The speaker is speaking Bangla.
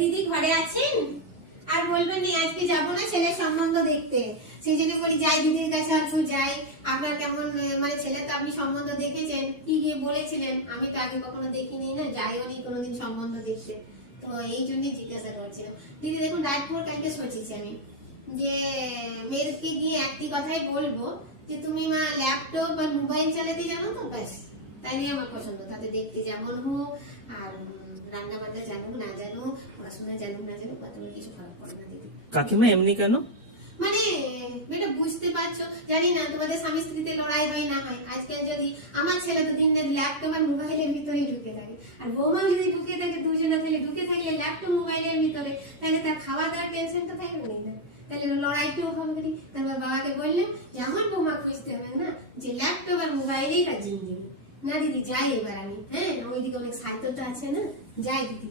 দিদি ঘরে আছেন? আর বলবেন নি আজকে যাবো না ছেলের সম্বন্ধ দেখতে, সেই জন্য বলি যাই দিদির কাছে একটু যাই। আপনার কেমন মানে ছেলে তো আপনি সম্বন্ধ দেখেছেন, কি গিয়ে বলেছিলেন? আমি তো আগে কখনো দেখিনি না, যাইও নি কোনোদিন সম্বন্ধ দেখতে, তো এই জন্যই জিজ্ঞাসা করছিলাম। দিদি দেখুন রাজপুর কালকে সোচেছি আমি যে মেয়েকে গিয়ে একটি কথাই বলবো যে তুমি মা ল্যাপটপ আর মোবাইল চালাতে জানো তো, ব্যাস তাই নিয়ে আমার পছন্দ। তাতে দেখতে যেমন হোক আর রান্না বান্না জানুক না জানুক, পড়াশোনা জানুক না জানুক, বা তুমি কিছু ফরক পড়ে না দিদি। কাকিমা এমনি কেন? মানে বেটা বুঝতে পারছো, জানি না তোমাদের স্বামী স্ত্রীতে লড়াই হয় না হয়, আজকাল যদি আমার ছেলে তো দিন রাত ল্যাপটপ আর মোবাইলের ভিতরেই ঢুকে থাকে, আর বৌমা যদি ঢুকে থাকে, দুজনে তাহলে ঢুকে থাকলে ল্যাপটপ মোবাইলের ভিতরে, তাহলে তার খাওয়া দাওয়ার টেনশনটা থাকবে না, তাহলে লড়াইটাও হবে না। তারপর বাবাকে বললাম যে আমার বৌমা খুঁজতে হবে না, যে ল্যাপটপ আর মোবাইলেই তার জিন্দেগি। না দিদি যাই এবার আমি, হ্যাঁ ওইদিকে অনেক সাহিত্য আছে না, যাই দিদি।